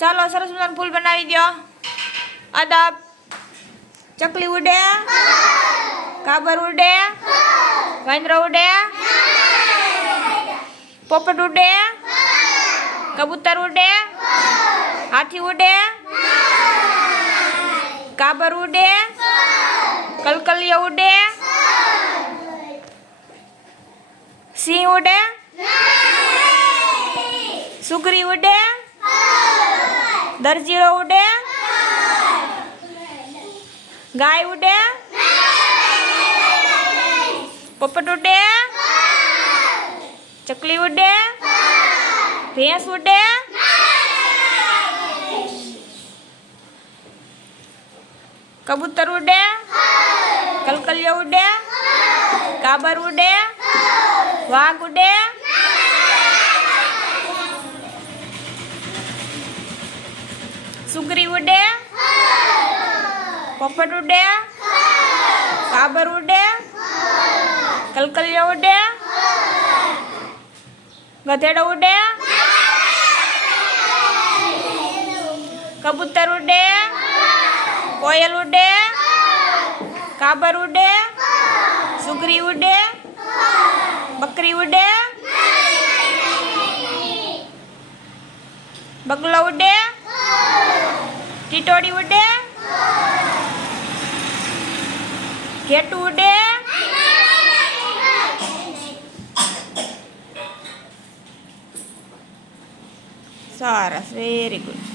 ચાલો સરસ મજાનું ફૂલ બનાવી દો. અદબ. ચકલી ઉડે, કાબર ઉડે, વાંદરો ઉડે, પોપટ ઉડે, કબૂતર ઉડે, હાથી ઉડે, કાબર ઉડે, કલકલિયો ઉડે, સિંહ ઉડે, સુગરી ઉડે, દરજીડો ઉડે, ગાય ઉડે, પોપટ ઉડે, ચકલી ઉડે, ભેંસ ઉડે, કબૂતર ઉડે, કલકલિયો ઉડે, કાબર ઉડે, વાઘ ઉડે, સુગરી ઉડે, પોપટ ઉડે, કાબર ઉડે, કલકલિયો ઉડે, ગધેડો ઉડે, કબૂતર ઉડે, કોયલ ઉડે, કાબર ઉડે, સુગરી ઉડે, બકરી ઉડે, બગલો ઉડે, ટીટોડી ઉડે, ઘેટું ઉડે, સરસ, વેરી ગુડ.